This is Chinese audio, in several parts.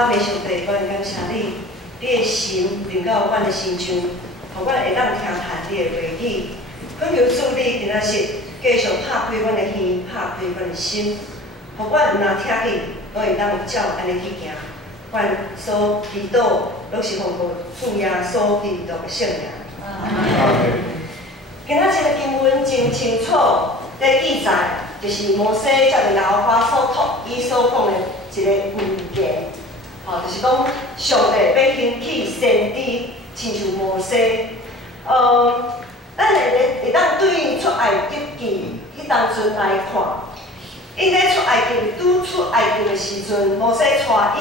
我袂上帝，我感谢你，你的心临到阮的心上，互阮会当听谈你的话语。恳求主你今仔日继续拍开阮的耳，拍开阮的心，互阮若听见，拢会当照安尼去行。阮所祈祷，拢是奉主耶稣基督的圣名。今仔日的经文真清楚，在记载就是摩西接着耶和华所托伊所讲的一个预言，就是讲上帝要兴起先知，亲像摩西。咱会当对出埃及记迄当阵来看，因咧出埃及拄出埃及的时阵，摩西带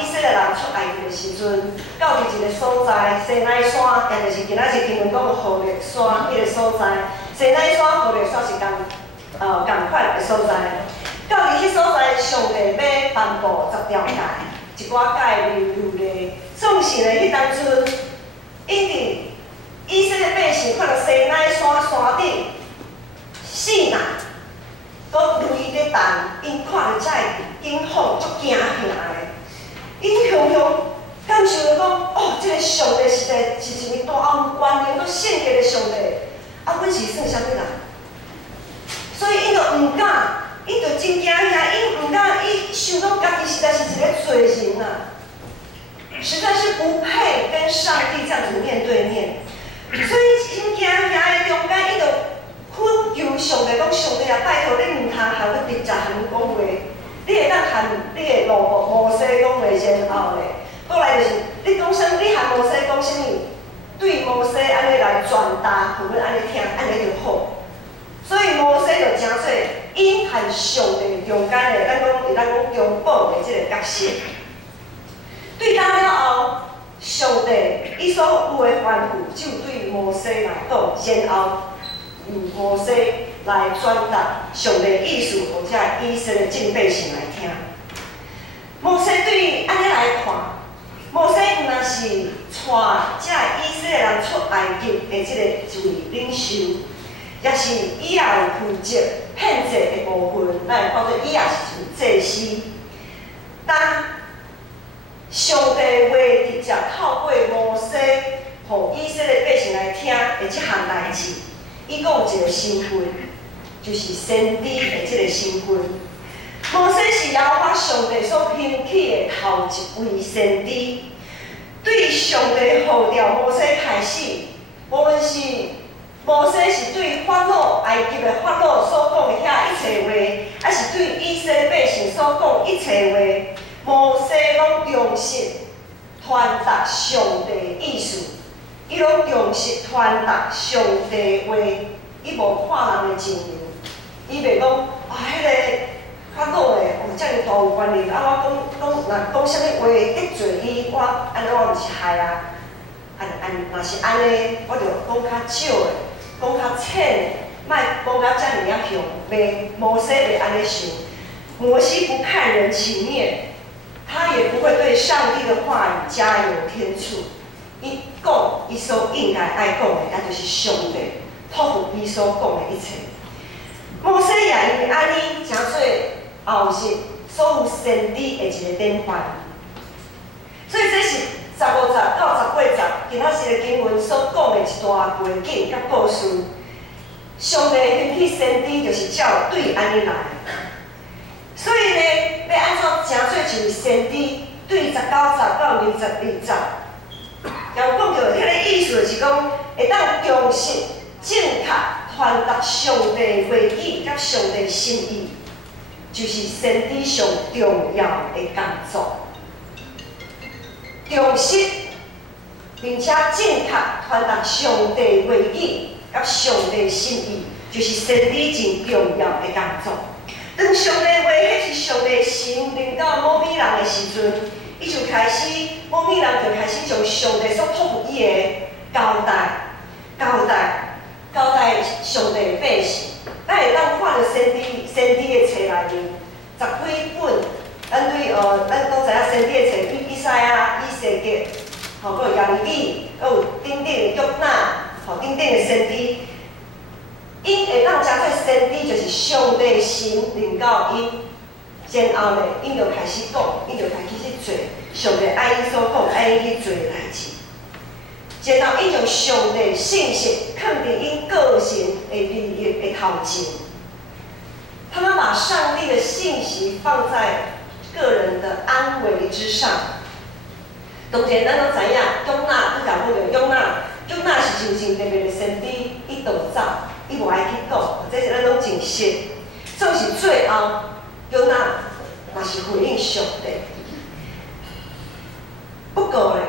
以色列人出埃及的时阵，到伫一个所在西奈山，也就是今仔日经文讲何烈山迄个所在。西奈山、何烈山是共款的所在。到伫迄所在，上帝要颁布10条诫，一寡诫的律例。总是咧，迄当阵，因伫以色列百姓看到西奈山山顶死人，搁雷咧动，因看到遮景况足惊吓的。因雄雄感受到讲，哦，这个上帝实在是一位大有权能、搁圣洁的上帝。阮是算啥物人？所以因就毋敢，因就真惊吓，因毋敢，伊想讲家己实在是一个罪人啊，实在是不配跟上帝这样子面对面。所以真惊吓的中间，伊就恳求上帝讲：上帝啊，拜托你毋通含阮直接含阮讲话，你会当含你的摩西讲话然后咧，过来就是你讲啥物，你含摩西讲啥物，对摩西安尼来传达，互阮安尼听，安尼就好。所以摩西就真做因和上帝中间的，咱讲中保的即个角色。对当了后。上帝伊所有的吩咐，就对摩西来讲，然后由摩西来传达上帝意思，互遮以色列众百姓来听。摩西对安尼来看，摩西毋但是带遮以色列人出埃及的即个一位领袖，也是伊也有负责献祭的部分，咱会看做伊也是一位祭司。当上帝话直接透过摩西，互以色列百姓来听的即项代志，伊讲有一个身份，就是先知的即个身份。摩西是耶和华上帝所兴起的头一位先知，对上帝呼召摩西开始，无论是摩西是对法老埃及的法老所讲的遐一切话，还是对以色列百姓所讲一切话。摩西拢重视传达上帝的意思，伊拢重视传达上帝的话，伊无看人的情面，伊袂讲迄个法老的遮尔大有权利，我讲啥物话得罪伊，我安尼我毋是害啊，若是安尼，我就讲较少的，讲较浅的，莫讲到遮尔啊凶，袂摩西袂安尼想，摩西不看人情面。他也不会对上帝的话语加油添醋，伊讲伊所应该爱讲的，也就是上帝托付伊所讲的一切。摩西也因为安尼，诚做后日所有先知的一个典范。所以这是15节到18节，今仔日的经文所讲的一段背景甲故事。上帝兴起先知，就是照对安尼来。所以呢，要安怎诚做一位先知？对19节到22节，也有讲到迄个意思，就是讲会当忠实、正确传达上帝话语甲上帝心意，就是先知上重要的工作。忠实并且正确传达上帝话语甲上帝心意，就是先知真重要的工作。当上帝话，迄是上帝神临到某米人的时阵，伊就开始，某米人就开始将上帝所托付伊的交代上帝的百姓。咱会当看到先知的册内面10几本，咱拢知影先知的册，以赛亚、以西结，搁有耶利米，搁有顶的约拿，顶的先知。因会当诚做先知，就是上帝神临到因，然后呢，伊就开始讲，伊就开始去做上帝爱伊所讲爱伊去做的代志。然后伊将上帝信息放伫因个性的利益的头前。他们把上帝的信息放在个人的安危之上。当然，咱拢知影，约拿拄讲过约拿是真正特别的先知，伊逃走，伊无爱去讲，这是咱拢真熟。总是最后，约拿嘛是回应上帝。不过咧，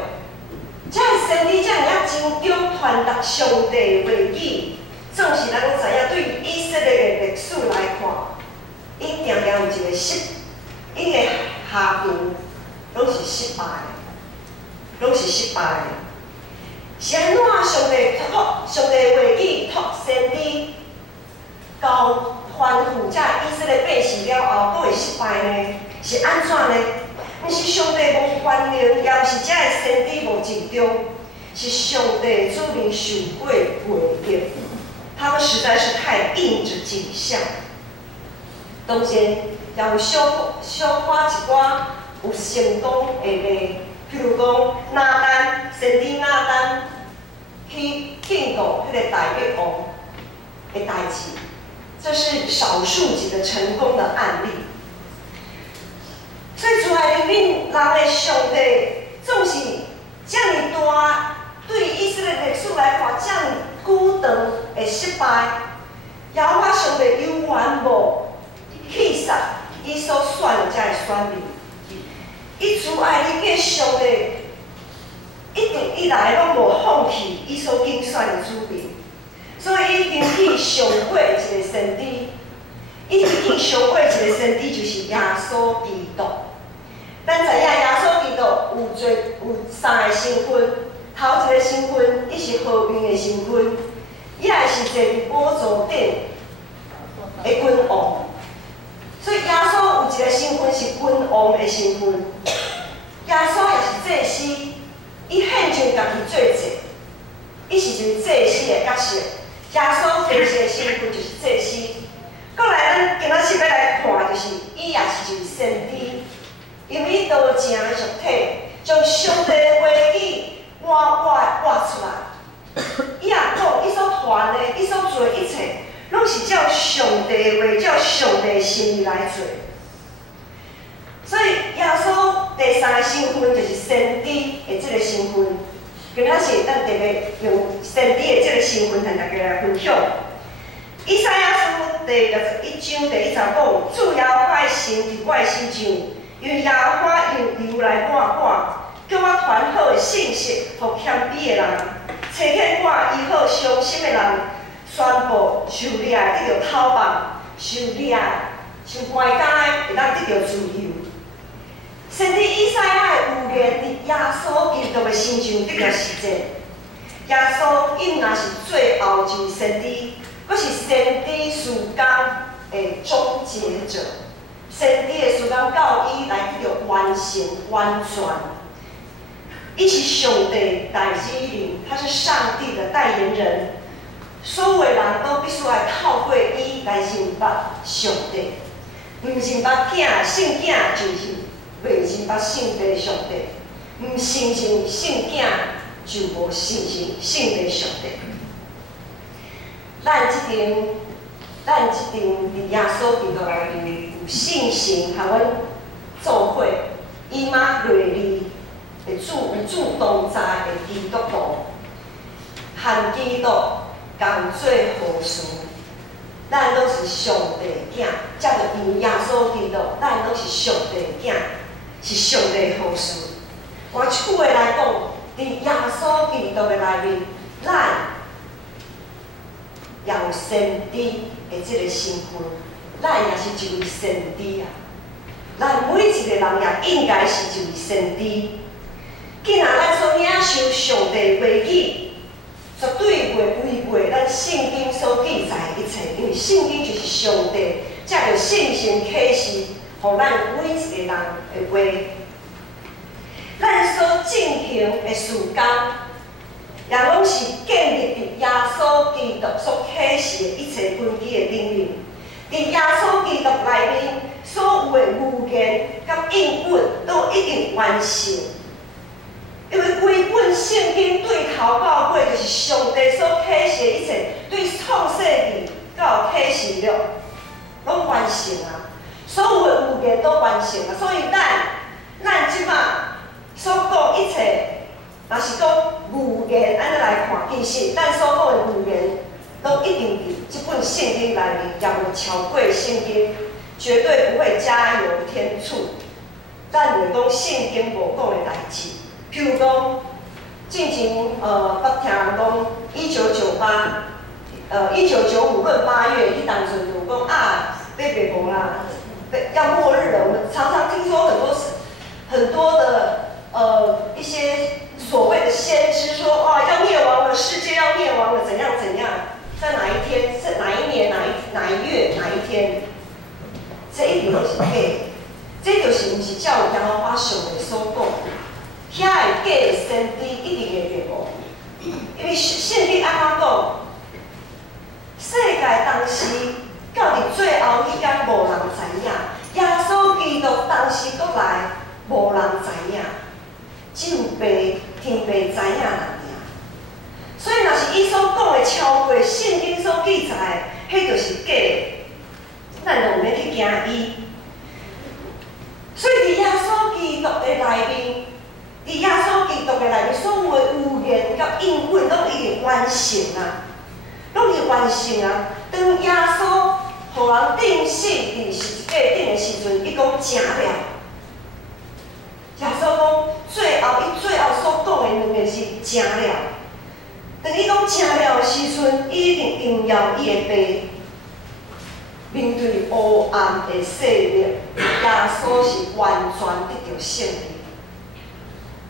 这先知这尔真中传达上帝的话语，总是咱拢知影，对于以色列的历史来看，因定定有一个因的下场拢是失败的，拢是失败的。是安怎上帝托上帝的话语托先知交吩咐这以色列百姓了后，佫会失败呢？是安怎呢？毋是上帝无权能，也毋是这个先知无尽忠，是上帝子民受过回应，他们实在是太应着景象。当然，也有小看一寡有成功的例，譬如讲拿单先知拿单去建构迄个大卫王的代志，这是少数几个成功的案例。所以，主爱里面人的上帝总是这么大，对以色列历史来看，这么久长的失败，也我上帝有缘无弃杀伊所选的这个选民。伊主爱里面上帝一直以来拢无放弃伊所竞选的子民，所以伊兴起上过一个先知，伊兴起上过一个先知就是耶稣基督。咱知影耶稣基督有三个身份，头一个身份伊是和平的身份，伊也是坐伫宝座顶的君王。所以耶稣有一个身份是君王的身份，耶稣也是祭司，伊献上家己做祭，伊是一个祭司的角色。耶稣第二个身份就是祭司。过来，咱今仔日要来看，就是伊也是一个先知。因为伊道成的肉体，将上帝的话语挖出来。伊也讲，伊所传的，伊所做的一切，拢是照上帝的话，照上帝的心意来做。所以耶稣第三个身份就是先知的这个身份。今仔是咱特别用先知的这个身份，同大家来分享。以赛亚书第61章第1节讲：主耶和华的神伫我的身上。用耶和华用油来抹我，叫我传好的信息，互谦卑的人，找见我医好伤心的人，宣布受掠得到讨放，受掠受关监会当得到自由。先知以赛亚的预言伫耶稣基督的身上得到实践。耶稣伊毋但是最后一位先知，佫是先知事工的终结者。先知的事工到伊来得到完成完全，伊是上帝代理人，他是上帝的代言人。所有的人都必须来透过伊来认捌上帝，唔认捌囝信囝就是袂认捌圣地上帝，唔信任圣囝就无信任圣地上帝。咱即场伫耶稣基督内面有信心，和阮做伙以马内利的主同在的基督徒，和基督共做好事。咱都是上帝囝，才着因耶稣基督，咱都是上帝囝，是上帝好事。换一句话来讲，伫耶稣基督的内面，咱也有先知的这个身份，咱也是一位先知啊。咱每一个人也应该是一位先知。既然咱所领受上帝的话语，绝对袂违背咱圣经所记载的一切，因为圣经就是上帝才有信心启示，互咱每一个人的话。咱所进行的事工，也拢是建立伫耶稣基督所启示的一切根基的顶面。伫耶稣基督内面所有的语言甲应允都已经完成。因为规本圣经对头到尾就是上帝所启示的一切，对创世纪到启示录拢完成啊，所有的语言都完成啊。所以咱即马所讲一切，若是讲语言安尼来看，其实咱所讲的语言，都一定伫即本圣经内面，也袂超过圣经，绝对不会加油添醋。咱袂讲圣经无讲的代志。譬如讲，进前捌听人讲1995闰8月，迄当阵有讲啊，要灭亡啦，要末日了。我们常常听说很多的一些所谓的先知说，哦要灭亡了，世界要灭亡了，怎样怎样，在哪一天，是哪一年，哪一月，哪一天，这一定都是假的，这就是毋是照耶和华上帝所讲。遐个假的先知一定会灭亡，因为圣经安怎讲？世界当时到伫最后迄天无人知影，耶稣基督当时国来无人知影，只有天父知影人尔。所以若是伊所讲的超过圣经所记载的，迄就是假的，咱就毋免去惊伊。所以伫耶稣基督的内面。伫耶稣基督的内面，所有的语言甲应允拢已经完成啊，拢已经完成啊。当耶稣互人定死伫十字架顶的时阵，伊讲成了。耶稣讲伊最后所讲的两件事成了。当伊讲成了的时阵，伊一定荣耀伊的爸。面对黑暗的世界，耶稣是完全得到胜利。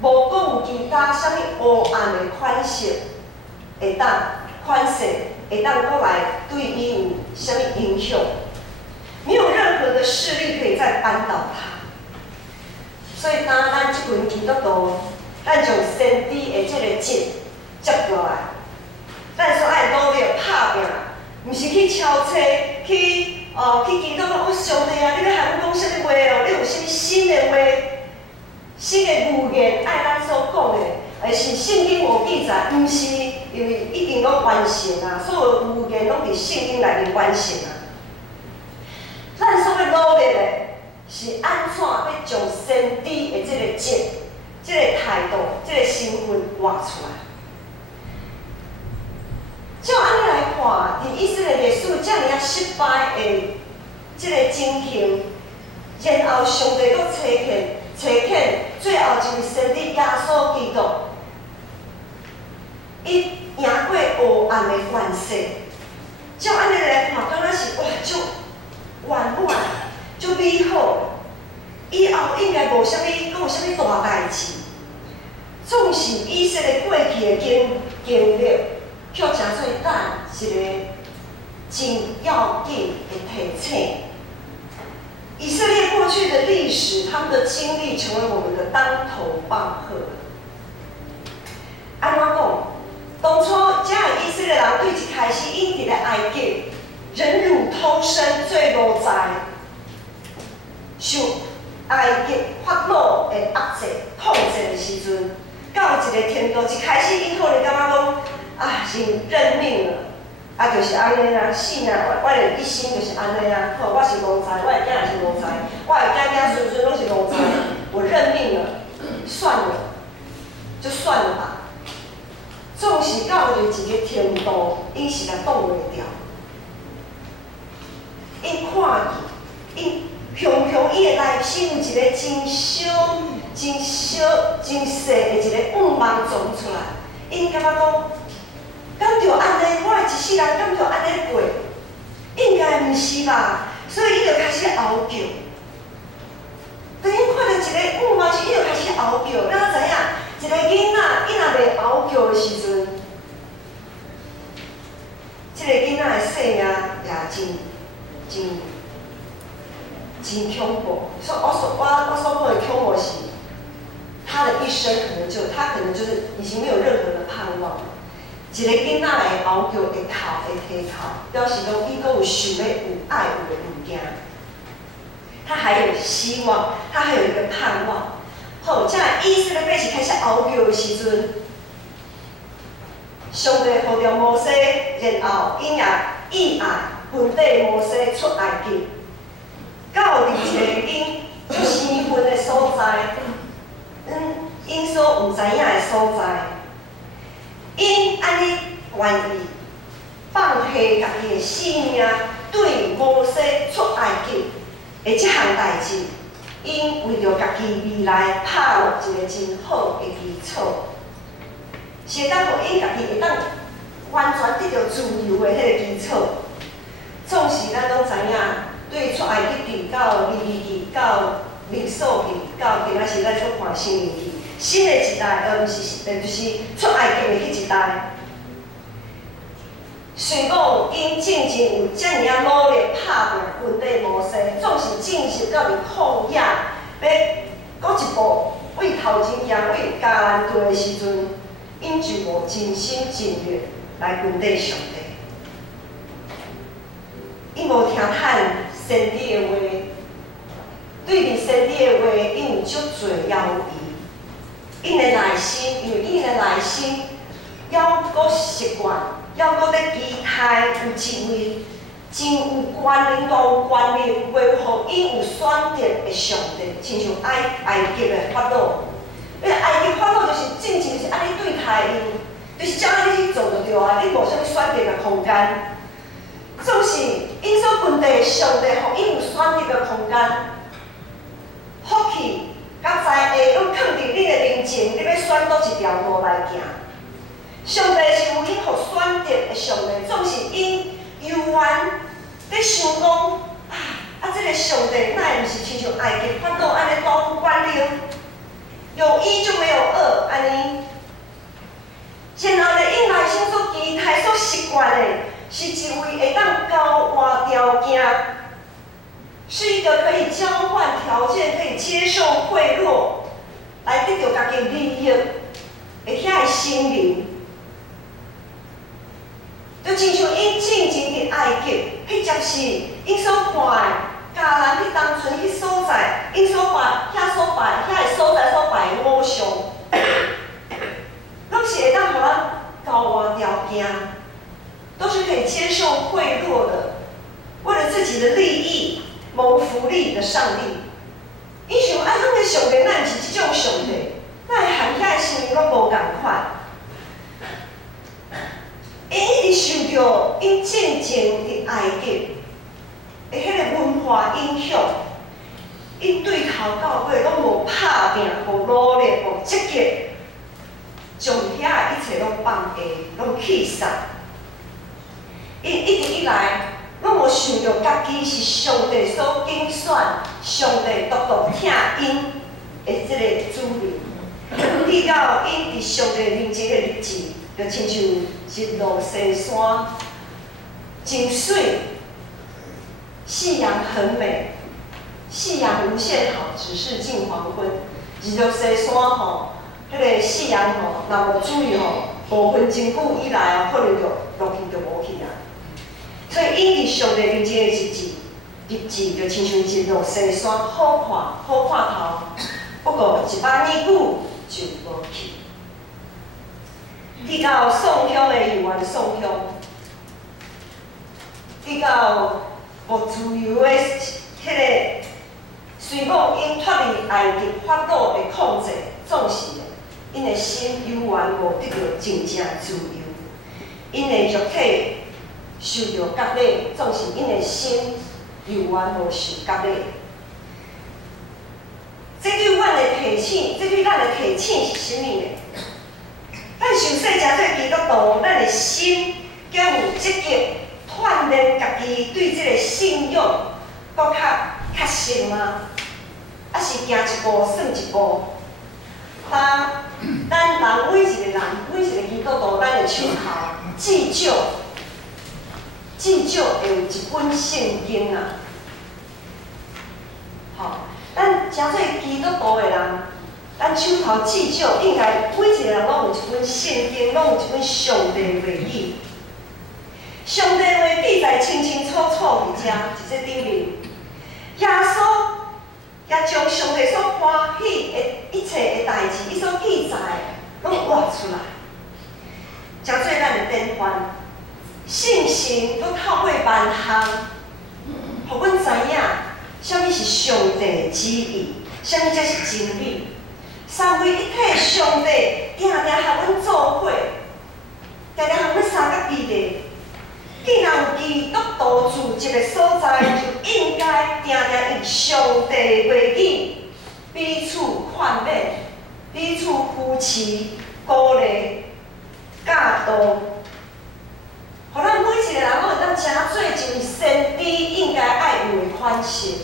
无讲有其他啥物黑暗的款式会当过来对伊有啥物影响？没有任何的势力可以再扳倒他。所以当咱即群基督徒，咱从先知的即个节接过来，咱所爱努力拍拼，毋是去敲车去祈祷讲，上帝啊，你要喊我讲啥物话哦？你有啥物新的话？新的语言爱咱所讲的，而是圣经无记载，毋是因为已经拢完成啊，所有语言拢伫圣经内面完成啊。咱所要努力的是安怎要将先知的这个节、这个态度、这个身份活出来。照安尼来看，伫以色列历史遮尔啊失败的这个情形，然后上帝阁找见最后一位先知耶稣基督，伊赢过黑暗的权势。照安尼来看，敢若是哇，足圆满、足美好。以后应该无啥物，阁有啥物大代志。总是以色列过去的经历，却成做咱一个真要紧的提醒。以色列过去的历史，他们的经历成为我们的当头棒喝。安怎讲？当初遮个以色列人对一开始因伫咧埃及忍辱偷生做奴才，受埃及法老的压制统治的时阵，到一个程度，一开始因可能感觉讲啊，是认命了。啊，就是安尼啊，死啊！我的一生就是安尼啊。好，我是奴才，我的囝也是奴才，我的囝孙拢是奴才。我认命了，算了，就算了吧。总是到了一个程度，因是甲挡袂掉。因看见，因雄伊的内心有一个真小、真细的一个愿望种出来。因感觉讲。敢着安尼，我的一世人敢着安尼过？应该毋是吧？所以伊就开始嗷叫。等伊看到一个愿望时，伊就开始嗷叫。咱知影，一个囡仔，伊若袂嗷叫的时阵，这个囡仔的生命也真恐怖。我所讲的恐怖是，他的一生可能就是已经没有任何的盼望了。一个囡仔的嗷叫会哭会啼哭，表示讲伊阁有想要有爱有的物件。他希望，他还有一个盼望。好，这以色列百姓开始熬叫的时阵，上帝呼着摩西，然后因也意爱分地摩西出埃及，到伫一个因足生分的所在，因所毋知影的所在，因安尼愿意放下家己的性命，对摩西出埃及的这项代志。因为着家己未来拍落一个真好的基础，是当互因家己会当完全得到自由的迄个基础。总是咱拢知影，对出埃及记到利未记到民数记到今仔时咱所看新年记，新的一代毋是就是出埃及的迄一代。虽讲因正正有遮尔啊努力拍拼分地摩西，总是进入到伫旷野，要搁一步为头前行，为迦南地的时阵，因就无尽心尽力来分地上帝。因无听趁先知的话，对伫先知的话，因有足侪犹豫。因的内心，因为因的内心还阁习惯。要搁咧期待有一位真有权能、大有权能、维护因有选择的上帝，亲像埃及的法老。因为埃及法老就是正正就是安尼对待因，就是照安尼去做就对啊，你无啥物选择的空间。总是因所分地的上帝，互因有选择的空间，福气甲才会拢藏伫你的面前，你要选倒一条路来行。上帝是有因互选择的上帝，总是因犹原咧想讲这个上帝哪会毋是亲像埃及法老安尼大有权能，有一就没有二安尼。然后咧，因内心所期待、所习惯的，是一位会当交换条件，是一个可以交换条件、可以接受贿赂，来得到家己利益的遐个心灵。就亲像因进前伫埃及，迄则是因所看的迦南迄当阵迄所在，因所拜遐个所在所拜的偶像，拢是会当互咱交换条件，都是可以接受贿赂的，为了自己的利益谋福利的上帝。因想咱的上帝，咱毋是即种上帝，咱的含遐的生命拢无共款。因一直受到因进前伫埃及的迄个文化影响，因对头到尾拢无拍拼、无努力、无积极，将遐个一切拢放下、拢弃散。因一直以来拢无想到家己是上帝所拣选、上帝独独疼因的即个主人，直到因伫上帝面前的日子。就亲像日落西山，真水，夕阳很美，夕阳无限好，只是近黄昏。日落西山吼，迄个夕阳吼，若无注意吼，无分真久以来可能就落去就无去啊。所以因伫上帝面前的日子就亲像日落西山，好看头，不过一百年久就无去。去到宋乡的游园宋乡，去到无自由的迄个，虽讲因脱离埃及法老的控制，总是因的心犹原无得到真正自由，因的肉体受到割礼，总是因的心犹原无受割礼。这对咱的提醒是啥物呢？咱受洗真做基督徒，咱的心敢有积极锻炼家己对这个信仰，搁较深吗？还是行一步算一步？咱每一个人，每一个基督徒，咱的手头至少会有一本圣经啊。好，咱真做基督徒的人。咱手头至少应该每一个人拢有一本圣经，拢有一本上帝的话语。上帝话记载清清楚楚伫遮，伫这顶面。耶稣代志，伊所记载拢活出来，诚做咱的典范。信心都透过万项，互阮知影，啥物是上帝的旨意，啥物才是真理。三位一体上帝定定和阮做伙，定定和阮三角地地。既然有基督徒住一个所在，就应该定定以上帝为己，彼此劝勉，彼此扶持、鼓励、教导，互咱每一个人拢会当诚做一位先知应该爱有的款式。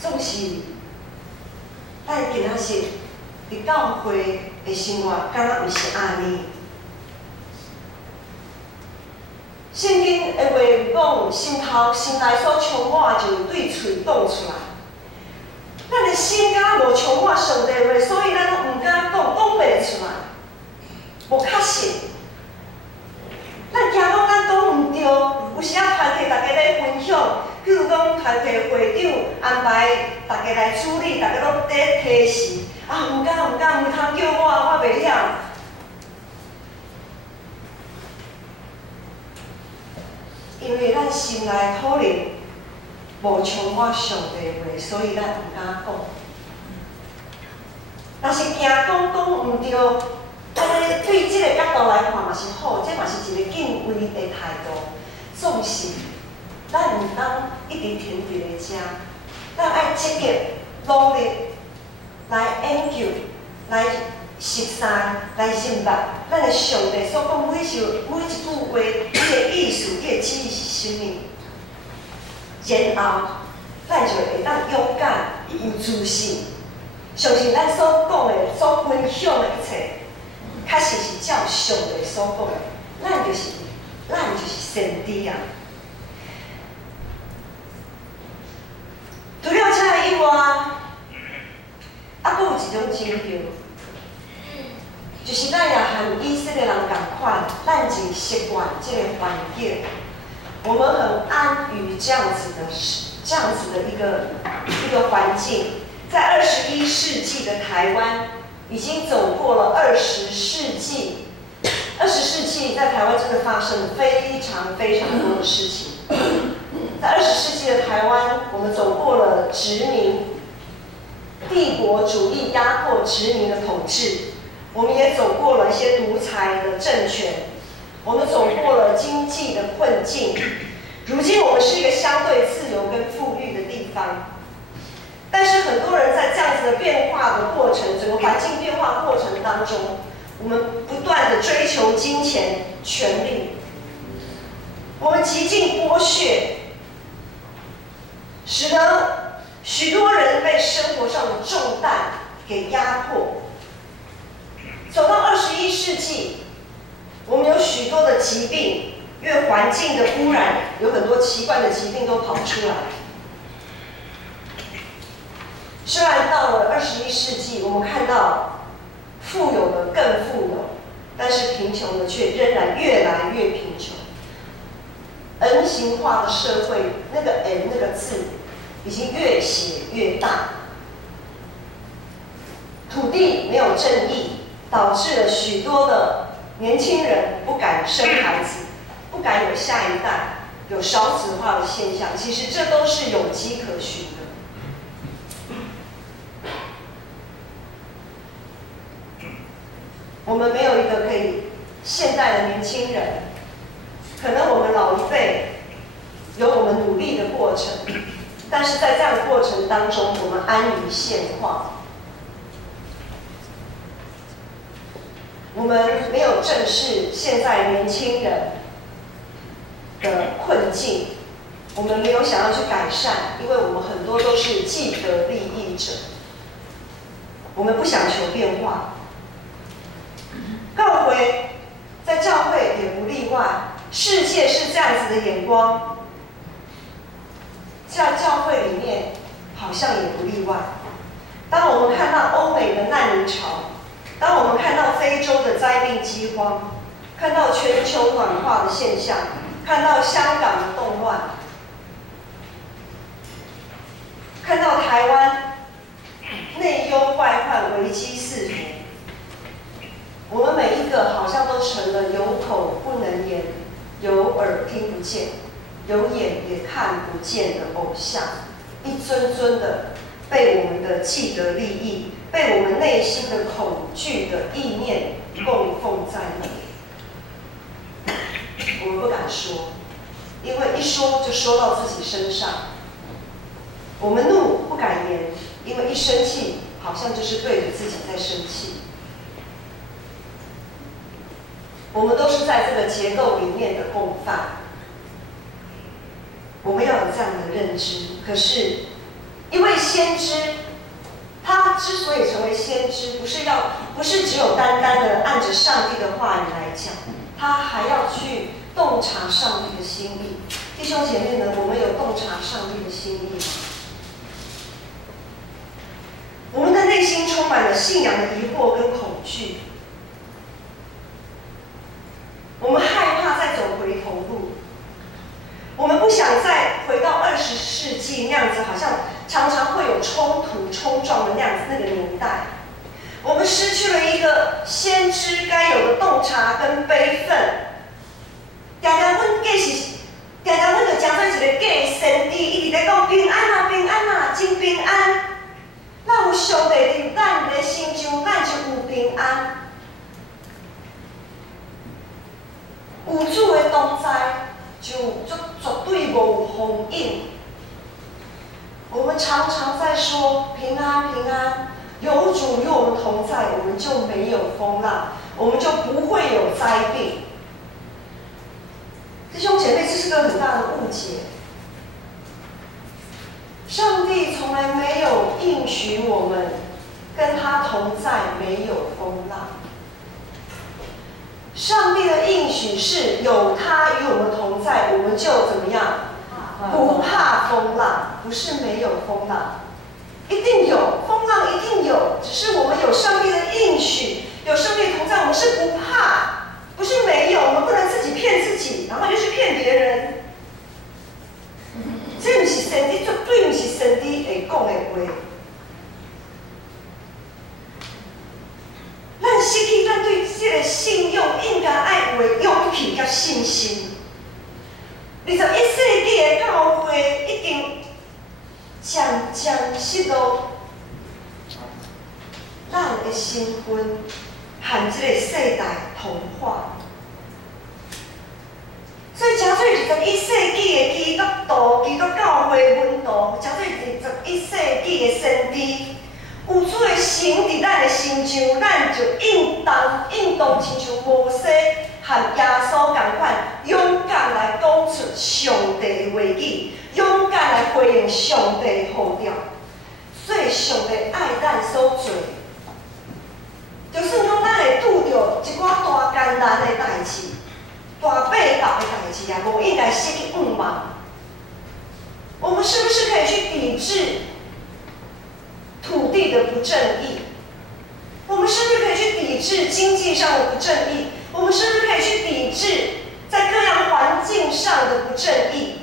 总是，咱今仔日伫教会的生活，敢若毋是安尼。圣经的话讲，心内所充满，就对嘴讲出来。咱的心敢若无充满上帝话，所以咱拢毋敢讲，讲袂出来，无确实。咱惊讲咱讲毋对，有时啊团体大家咧分享，譬如讲团体会长安排大家来处理，大家拢在提示，啊毋敢，毋通叫我袂晓。因为咱心内可能无充满上帝的话，所以咱毋敢讲。若是惊讲毋对，安尼对即个角度来看嘛是好，这嘛是一个敬畏的态度。总是，咱毋当一直停伫咧遮，咱爱积极努力来研究，来熟悉，来明白咱的上帝所讲每一句话，伊的意思，伊的旨意是啥物？然后，咱就会当勇敢、有自信，相信咱所讲的、所分享的一切，确实是照上帝所讲的，咱就是先知啊！除了这个以外，还佫有一种情形。就是咱也和以色列人同款，咱真习惯这个环境，我们很安于这样子的一个环境。在21世纪的台湾，已经走过了20世纪。20世纪在台湾真的发生了非常多的事情。在20世纪的台湾，我们走过了殖民、帝国主义压迫殖民的统治。我们也走过了一些独裁的政权，我们走过了经济的困境。如今我们是一个相对自由跟富裕的地方，但是很多人在这样子的变化的过程，整个环境变化过程当中，我们不断的追求金钱、权力，我们极尽剥削，使得许多人被生活上的重担给压迫。走到21世纪，我们有许多的疾病，因为环境的污染，有很多奇怪的疾病都跑出来。虽然到了21世纪，我们看到富有的更富有，但是贫穷的却仍然越来越贫穷。N 型化的社会，那个 N 那个字已经越写越大。土地没有正义，导致了许多的年轻人不敢生孩子，不敢有下一代，有少子化的现象。其实这都是有迹可循的。我们没有一个可以现代的年轻人，可能我们老一辈有我们努力的过程，但是在这样的过程当中，我们安于现况。我们没有正视现在年轻人的困境，我们没有想要去改善，因为我们很多都是既得利益者，我们不想求变化。教会在教会也不例外，世界是这样子的眼光，在教会里面好像也不例外。当我们看到欧美的难民潮，当我们看到非洲的灾病饥荒，看到全球暖化的现象，看到香港的动乱，看到台湾有眼也看不见的偶像，一尊尊的被我们的既得利益、被我们内心的恐惧的意念供奉在那里。我们不敢说，因为一说就说到自己身上。我们怒不敢言，因为一生气好像就是对着自己在生气。我们都是在这个结构里面的共犯，我们要有这样的认知。可是，一位先知，他之所以成为先知，不是只有单单的按着上帝的话语来讲，他还要去洞察上帝的心意。弟兄姐妹们，我们有洞察上帝的心意吗？我们的内心充满了信仰的疑惑跟恐惧，我们害怕再走回头路，我们不想再回到20世纪那样子，好像常常会有冲突、冲撞的那个年代。我们失去了一个先知该有的洞察跟悲愤。常常阮就讲做一个假的先知，一直在讲平安啊、平安啊、真平安。咱有上帝伫咱的心中，咱就有平安。有主的同在，就绝对无有风影。我们常常在说平安平安，有主与我们同在，我们就没有风浪，我们就不会有灾病。弟兄姐妹，这是个很大的误解。上帝从来没有应许我们跟他同在没有风浪。上帝的应许是有他与我们同在，我们就怎么样？不怕风浪，不是没有风浪，一定有风浪，一定有，只是我们有上帝的应许，有上帝同在，我们是不怕，不是没有，我们不能自己骗自己，然后就去骗别人。这不是神的，绝对不是神的会讲的话。咱失去咱对这个信用应该爱有的勇气甲信心。21世纪的教会已经渐渐失落咱的身份和这个世代同化。所以，真做21世纪的基督徒、基督教会门徒，真做21世纪的先知，有主的神伫咱的心上，咱就应当亲像摩西和耶稣同款，勇敢来讲出上帝的话语，勇敢来回应上帝的呼召。所以，上帝爱咱所做，就算讲咱会拄着一寡大艰难的代志。大背道的代志啊，无应该失去盼望。我们是不是可以去抵制土地的不正义？我们是不是可以去抵制经济上的不正义？我们是不是可以去抵制在各样环境上的不正义？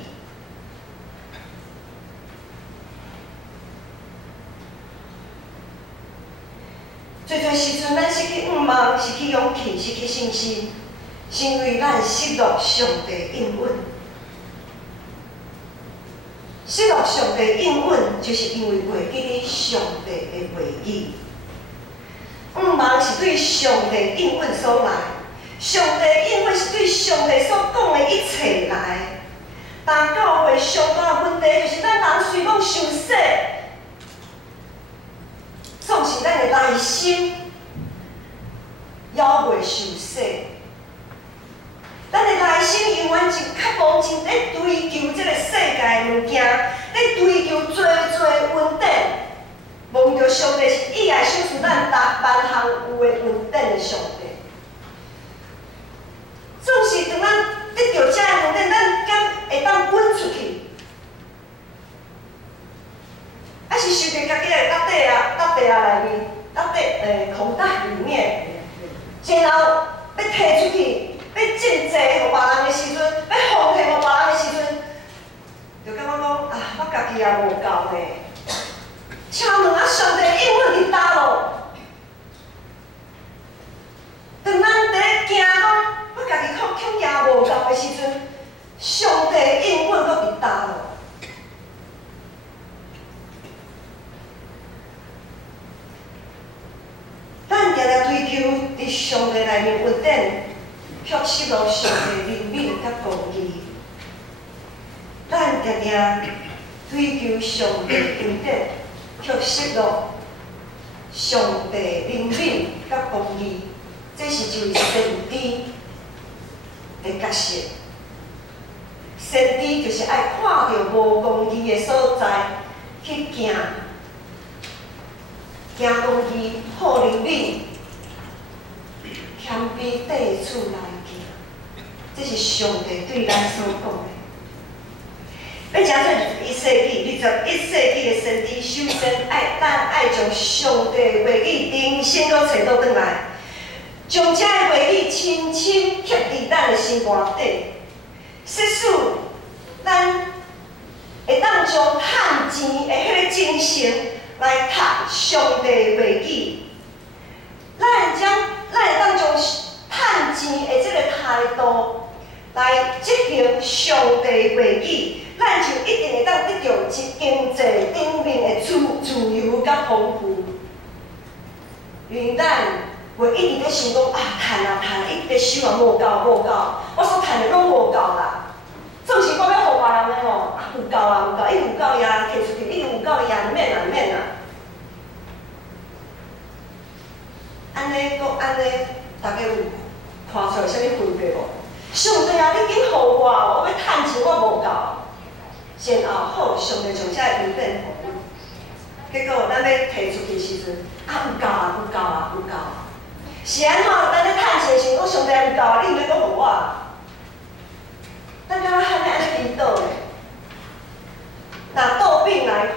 最时阵，咱失去盼望，失去勇气，失去信心。是因为咱失落上帝应允，失落上帝应允，就是因为袂记咧上帝的话语。盼望是对上帝应允所来，上帝应允是对上帝所讲的一切来。但教会上大的问题就是咱人虽讲受洗，总是咱的内心还袂受洗。咱的内心永远真较无真咧追求这个世界的物件，咧追求做稳定，忘着上帝是意爱赏赐咱万项有的稳定的上帝。总是当咱得到这个稳定，咱敢会当滚出去，还是收伫家己的搭地内面，口袋里面，然后要摕出去。要尽济互别人的时阵，要奉献互别人的时阵，就感觉讲啊，我家己也无够呢。请问啊，上帝应允伫倒咯？当咱伫咧惊讲我家己靠也无够的时阵，上帝应允内面稳定，却失落上帝怜悯甲公义。咱定定追求上帝恩典，却失落上帝怜悯甲公义，这是就是先知的角色。先知就是爱看到无公义的所在去行公义、好怜悯、谦卑地处来行，这是上帝对咱所讲的。要真做21世纪的先知，首先咱爱将上帝的话语重新搁找倒转来，将这个话语深深刻伫咱的心肝底，使咱会当将趁钱的迄个精神来读上帝的话语，咱会当将趁钱的这个态度来执行上帝的话语。咱就一定会当得到一经济顶面的自由甲丰富，因为咱袂一直咧想讲趁啊，一直咧想无够，我所趁的拢无够啦。总是我要互别人的吼，有够啊，伊有够呀，摕出去，伊有够呀，免啦。安尼，大家有看出来啥物分别无？上帝啊，你紧互我，我要趁钱我无够。先后好，上帝将这个恩典互你，结果咱要摕出去时阵，有够啊！是安怎？咱咧趁钱时，讲上帝有够啊，你毋免讲互我。咱敢若安尼祈祷咧？若倒饼来看，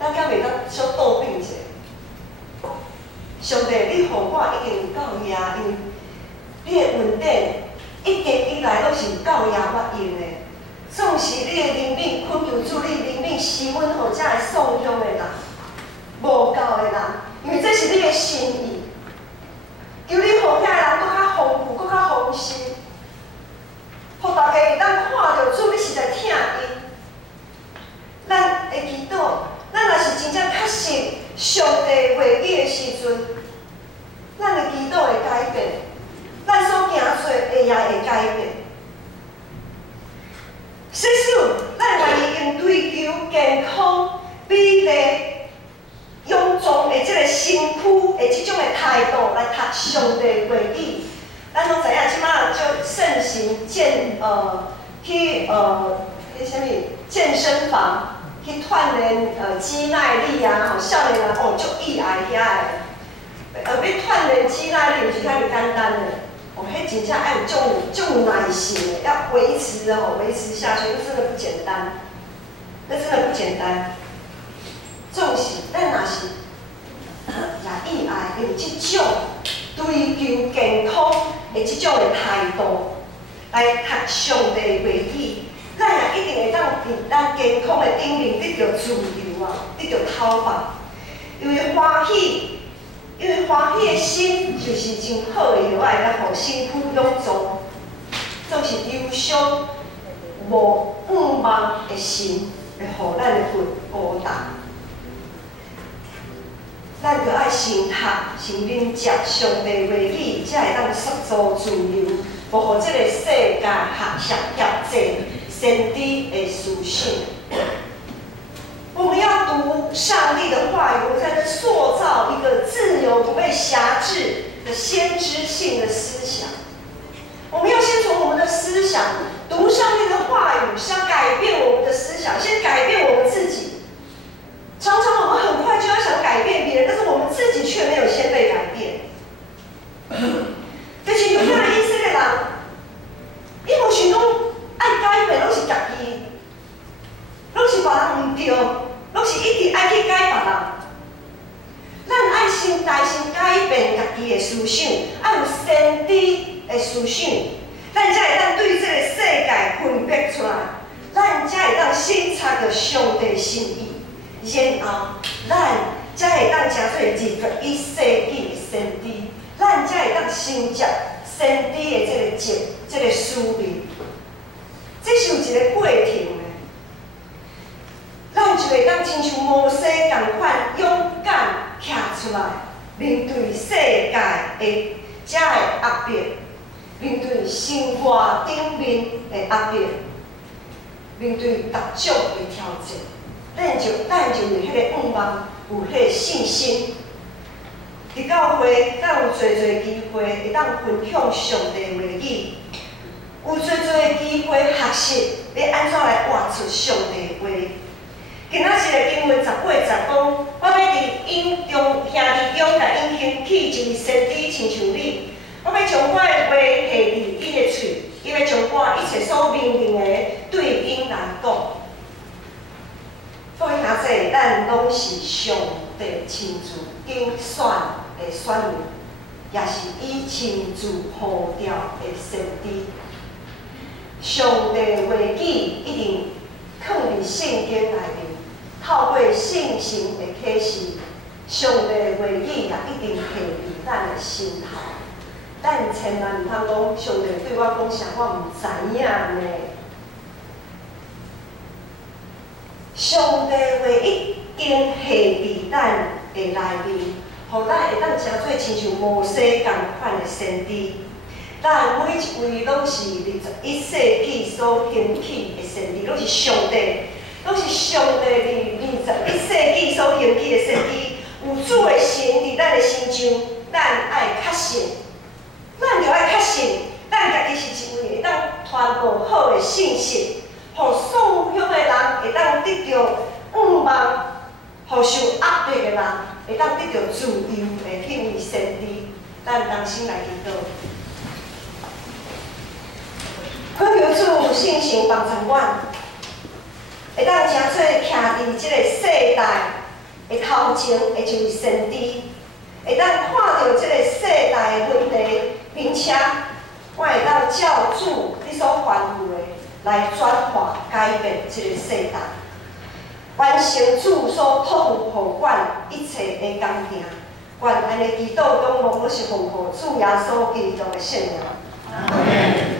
咱敢袂当小倒饼者？上帝，你互我已经有够呀，因为你的稳定一直以来拢是有够呀，我用的。总是你的怜悯，恳求主你怜悯施恩互这个丧凶的人，无够的人，因为这是你的心意。求你互遐人搁较丰富，搁较丰盛，互大家会当看到主你是在疼因。咱会祈祷，咱若是真正确实上帝话语的时阵，咱的祈祷会改变，咱所行做的也会改变。使咱愿意用追求健康、美丽、勇壮的这个身躯的这种的态度来读上帝的话语。咱拢知影，即马就盛行去啥物健身房去锻炼肌耐力啊，吼少年人足意爱遐的。要锻炼肌耐力，毋是遐尔简单的。迄真正爱有种耐心的，要维持下去，那真的不简单。总是咱若是也意爱用这种追求健康的这种的态度来读上帝的话语，咱也一定会当伫咱健康的顶面得到自由啊，得到透发，因为欢喜的心就是真好的药，会当互身躯勇壮。总是忧伤无盼望的心，会互咱的魂孤单。咱着爱先读，先领接上帝话语，才会当塑造自由，无互这个世界学界先知的思想。我们要读上帝的话语，我们才能塑造一个自由、不被辖制的先知性的思想。我们要先从我们的思想读上帝的话语，是要改变我们的思想，先改变我们自己。常常我们很快就要想改变别人，但是我们自己却没有先被改变。就是有遐个以色列人，伊无想讲爱改变，拢是家己，拢是别人唔对。拢是一直爱去改别人，咱爱先改变家己的思想，爱有先知的思想，咱才会当对这个世界分别出来，咱才会当审查着上帝心意，然后咱才会当成做21世纪的先知，咱才会当承接先知的这个使命，这是有一个过程的。咱就会当亲像摩西同款，勇敢站出来，面对世界遮的压迫，面对生活顶面的压迫，面对各种的挑战，咱就为迄个愿望有迄个信心。伫教会，咱有侪机会会当分享上帝的话语，有侪机会学习要安怎来活出上帝的话。今仔日的经文18节讲，我要伫因中兄弟中甲因兴起一位先知亲像你，我要将我的话下伫伊的喙，伊要将我一切所命令的对因来讲。各位兄弟，咱拢是上帝亲自拣选的选民，也是伊亲自呼召的先知。上帝的话语一定藏伫圣经内面，透过圣神的启示，上帝的话语也一定下伫咱的心头。咱千万毋通讲，上帝对我讲啥，我毋知影呢。上帝的话一定下伫咱的内面，互咱会当成做亲像摩西共款的先知。咱每一位拢是21世纪所兴起的先知，拢是上帝，拢是上帝21世纪所兴起的先知。有主的神伫咱的心上，咱爱确信，咱着爱确信，咱家己是一位会当传播好的信息，互送向的人会当得到愿望，互受压迫的人会当得到自由的迄位先知。咱同心来祈祷。恳求主圣神帮助阮，会当真做徛伫即个世代的头前的一位先知，会当看到即个世代的问题，并且我会当照主你所吩咐的来转化改变即个世代，完成主所托付互阮一切的工程。愿安尼祈祷中，无我是奉靠主耶稣基督的圣名。